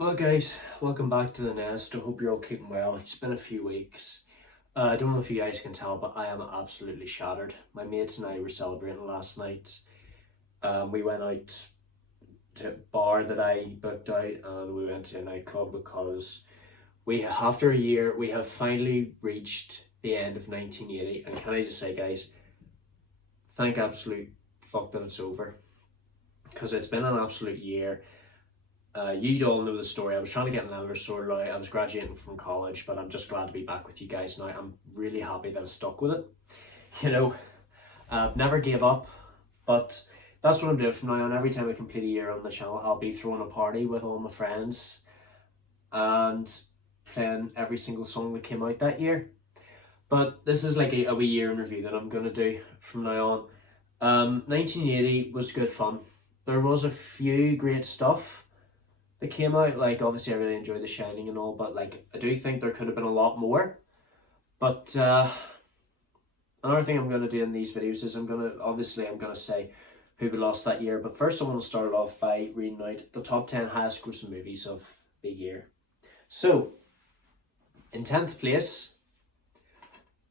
Well, guys, welcome back to the nest. I hope you're all keeping well. It's been a few weeks. I don't know if you guys can tell, but I am absolutely shattered. My mates and I were celebrating last night. We went out to a bar that I booked out, and we went to a nightclub because after a year, we have finally reached the end of 1980. And can I just say, guys, thank absolute fuck that it's over, because it's been an absolute year. You all know the story. I was trying to get an Elmer sorted out. I was graduating from college, but I'm just glad to be back with you guys now. I'm really happy that I stuck with it. You know, never gave up, but that's what I'm doing from now on. Every time I complete a year on the channel, I'll be throwing a party with all my friends and playing every single song that came out that year. But this is like a wee year in review that I'm going to do from now on. 1980 was good fun. There was a few great stuff that came out. Like, obviously I really enjoyed The Shining and all, but like I do think there could have been a lot more. But another thing I'm going to do in these videos is I'm going to say who we lost that year. But first I want to start off by reading out the top 10 highest grossing movies of the year. So in 10th place,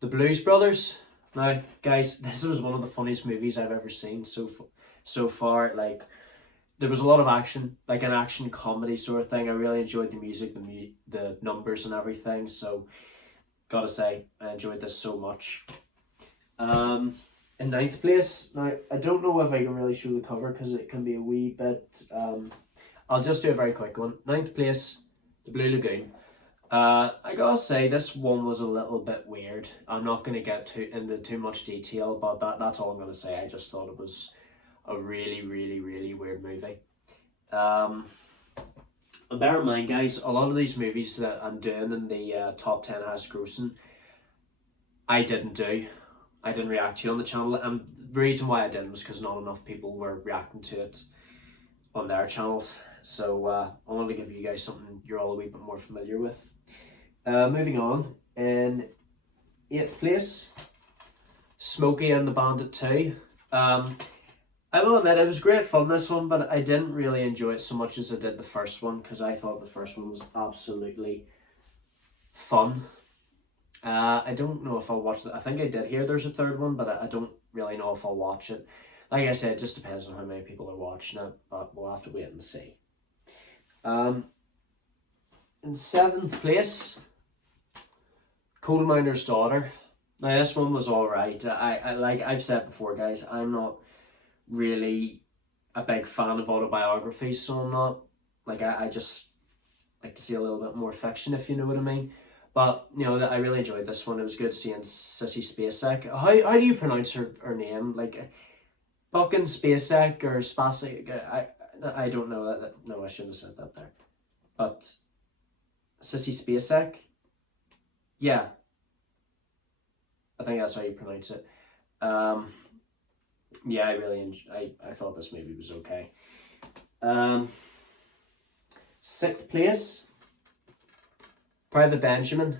The Blues Brothers. Now guys, this was one of the funniest movies I've ever seen so far. Like, there was a lot of action, like an action comedy sort of thing. I really enjoyed the music, the numbers and everything. So, gotta say, I enjoyed this so much. In 9th place, now I don't know if I can really show the cover because it can be a wee bit. I'll just do a very quick one. 9th place, The Blue Lagoon. I gotta say this one was a little bit weird. I'm not gonna get into too much detail, but that's all I'm gonna say. I just thought it was a really, really, really weird movie. And bear in mind, guys, a lot of these movies that I'm doing in the top 10 highest grossing, I didn't react to on the channel. And the reason why I didn't was because not enough people were reacting to it on their channels. So I wanted to give you guys something you're all a wee bit more familiar with. Moving on, in 8th place, Smokey and the Bandit 2. I will admit, it was great fun, this one, but I didn't really enjoy it so much as I did the first one, because I thought the first one was absolutely fun. I don't know if I'll watch it. I think I did hear there's a third one, but I don't really know if I'll watch it. Like I said, it just depends on how many people are watching it, but we'll have to wait and see. In 7th place, Coal Miner's Daughter. Now, this one was alright. Like I've said before, guys, I'm not really a big fan of autobiographies, so I'm not, like, I just like to see a little bit more fiction, if you know what I mean. But you know, I really enjoyed this one. It was good seeing Sissy Spacek. How do you pronounce her name? Like, fucking Spacek or Spacek? I don't know that. No, I shouldn't have said that there. But Sissy Spacek, yeah, I think that's how you pronounce it. Yeah, I thought this movie was okay. 6th place, Private Benjamin.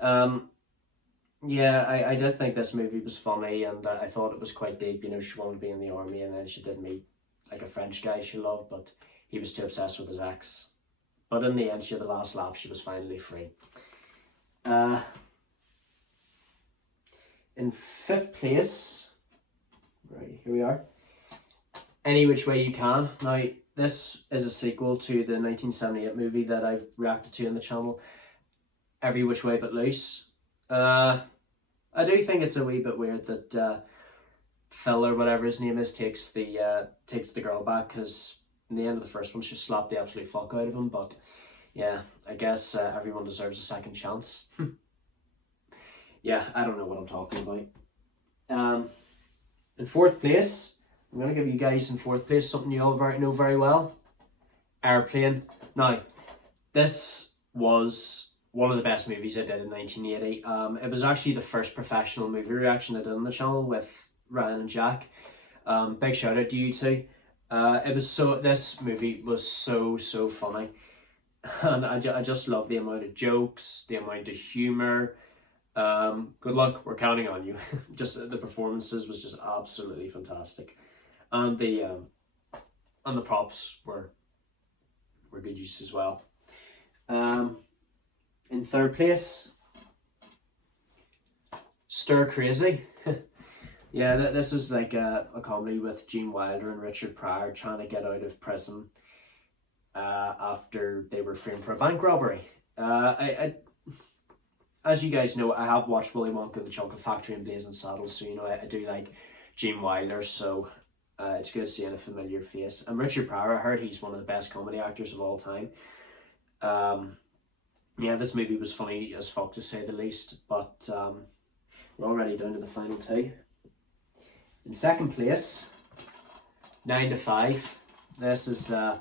Yeah, I did think this movie was funny, and I thought it was quite deep. You know, she wanted to be in the army, and then she did meet like a French guy she loved, but he was too obsessed with his ex. But in the end, she had the last laugh. She was finally free. In 5th place, right, here we are, Any Which Way You Can. Now, this is a sequel to the 1978 movie that I've reacted to on the channel, Every Which Way But Loose. I do think it's a wee bit weird that Phil, or whatever his name is, takes the girl back, because in the end of the first one she slapped the absolute fuck out of him. But yeah, I guess everyone deserves a second chance. Yeah, I don't know what I'm talking about. In 4th place, I'm going to give you guys in 4th place something you all know very well. Airplane. Now, this was one of the best movies I did in 1980. It was actually the first professional movie reaction I did on the channel with Ryan and Jack. Big shout out to you two. This movie was so funny. And I just love the amount of jokes, the amount of humour. Good luck, we're counting on you. Just the performances was just absolutely fantastic, and the props were were good use as well. In third place, Stir Crazy. Yeah, this is like a comedy with Gene Wilder and Richard Pryor trying to get out of prison after they were framed for a bank robbery. As you guys know, I have watched Willy Wonka and the Chocolate Factory and Blazing Saddles, so you know I do like Gene Wilder, so it's good seeing a familiar face. And Richard Pryor, I heard he's one of the best comedy actors of all time. Yeah, this movie was funny as fuck to say the least, but we're already down to the final two. In second place, 9 to 5. This is a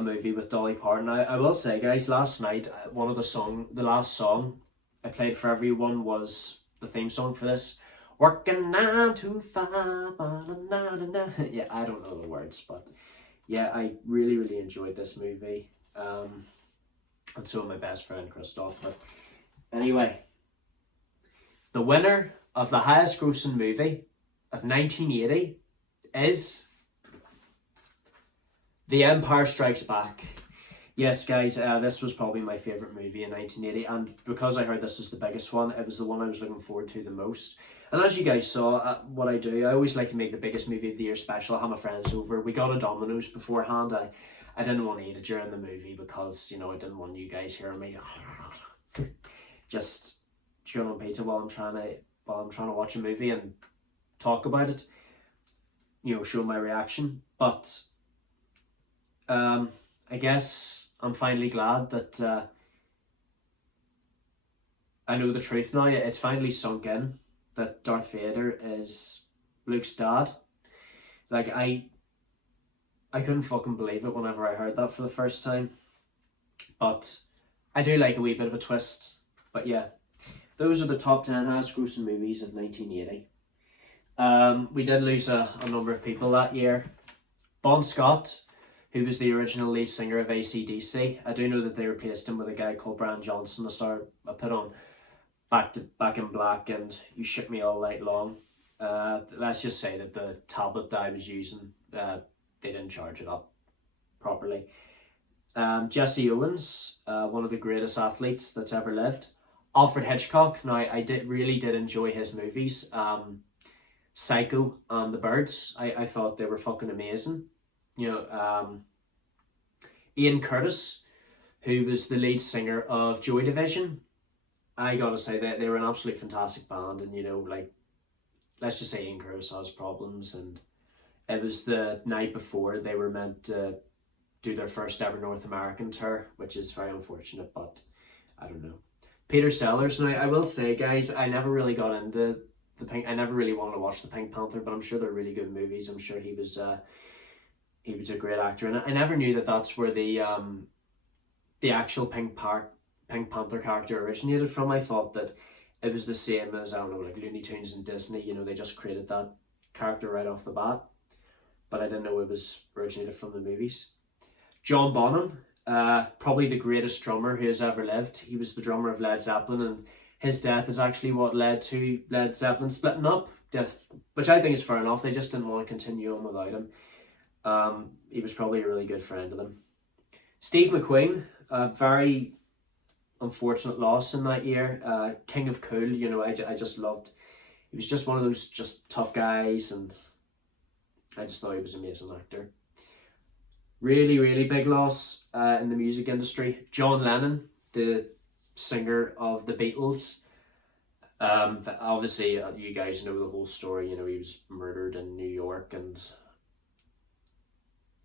movie with Dolly Parton. I will say, guys, last night, the last song I played for everyone was the theme song for this. Working 9 to 5. Yeah, I don't know the words, but yeah, I really enjoyed this movie. And so my best friend Christoph. But anyway, the winner of the highest grossing movie of 1980 is The Empire Strikes Back. Yes, guys, this was probably my favourite movie in 1980, and because I heard this was the biggest one, it was the one I was looking forward to the most. And as you guys saw, what I do, I always like to make the biggest movie of the year special. I have my friends over. We got a Domino's beforehand. I didn't want to eat it during the movie because, you know, I didn't want you guys hearing me just chewing on pizza while I'm trying to watch a movie and talk about it, you know, show my reaction. But I guess I'm finally glad that I know the truth now. It's finally sunk in that Darth Vader is Luke's dad. Like, I couldn't fucking believe it whenever I heard that for the first time. But I do like a wee bit of a twist. But yeah, those are the top 10 highest grossing movies of 1980. We did lose a number of people that year. Bon Scott, who was the original lead singer of AC/DC. I do know that they replaced him with a guy called Brian Johnson. I put on Back in Black and You Shook Me All Night Long. Let's just say that the tablet that I was using, they didn't charge it up properly. Jesse Owens, one of the greatest athletes that's ever lived. Alfred Hitchcock. Now, I really did enjoy his movies. Psycho and The Birds. I thought they were fucking amazing. You know, Ian Curtis, who was the lead singer of Joy Division. I gotta say that they were an absolute fantastic band, and you know, like, let's just say Ian Curtis has problems, and it was the night before they were meant to do their first ever North American tour, which is very unfortunate, but I don't know. Peter Sellers. Now, I will say, guys, I never really got into I never really wanted to watch the Pink Panther, but I'm sure they're really good movies. I'm sure he was a great actor, and I never knew that that's where the actual Pink Panther character originated from. I thought that it was the same as, I don't know, like Looney Tunes and Disney. You know, they just created that character right off the bat, but I didn't know it was originated from the movies. John Bonham, probably the greatest drummer who has ever lived. He was the drummer of Led Zeppelin, and his death is actually what led to Led Zeppelin splitting up, which I think is fair enough. They just didn't want to continue on without him. He was probably a really good friend of them. Steve McQueen, a very unfortunate loss in that year. King of Cool, you know, I just loved. He was just one of those just tough guys, and I just thought he was an amazing actor. Really big loss in the music industry. John Lennon, the singer of the Beatles. Obviously, you guys know the whole story. You know, he was murdered in New York, and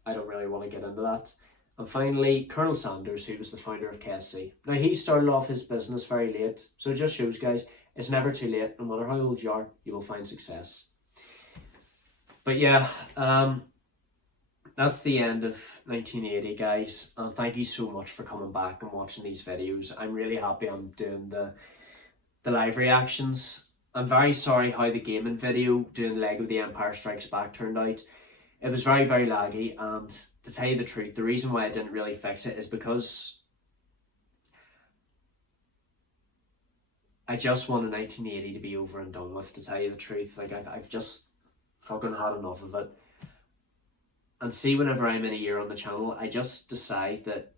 I don't really want to get into that. And finally, Colonel Sanders, who was the founder of KFC. Now, he started off his business very late, so it just shows, guys, it's never too late. No matter how old you are, you will find success. But yeah, that's the end of 1980, guys, and thank you so much for coming back and watching these videos. I'm really happy I'm doing the live reactions. I'm very sorry how the gaming video doing Lego The Empire Strikes Back turned out. It was very laggy, and to tell you the truth, the reason why I didn't really fix it is because I just wanted 1980 to be over and done with, to tell you the truth. Like, I've just fucking had enough of it. And see, whenever I'm in a year on the channel, I just decide that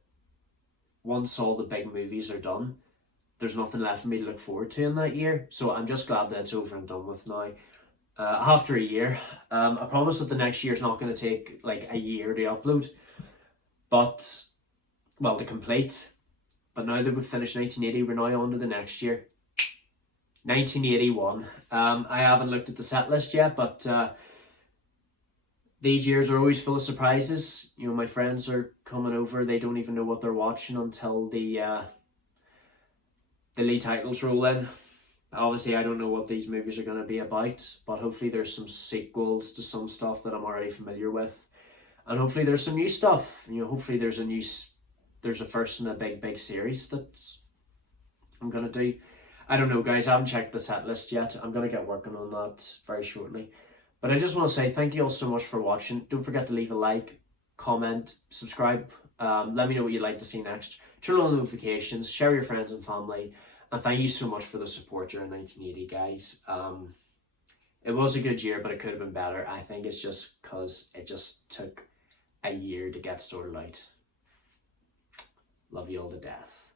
once all the big movies are done, there's nothing left for me to look forward to in that year. So I'm just glad that it's over and done with now. After a year, I promise that the next year is not going to take like a year to upload, but well, to complete. But now that we've finished 1980, we're now on to the next year, 1981. I haven't looked at the set list yet, but these years are always full of surprises. You know, my friends are coming over. They don't even know what they're watching until the lead titles roll in. Obviously, I don't know what these movies are going to be about, but hopefully there's some sequels to some stuff that I'm already familiar with. And hopefully there's some new stuff. You know, hopefully there's a first in a big series that I'm going to do. I don't know, guys. I haven't checked the set list yet. I'm going to get working on that very shortly. But I just want to say thank you all so much for watching. Don't forget to leave a like, comment, subscribe. Let me know what you'd like to see next. Turn on notifications, share with your friends and family. And thank you so much for the support during 1980, guys. It was a good year, but it could have been better. I think it's just because it just took a year to get sorted out. Love you all to death.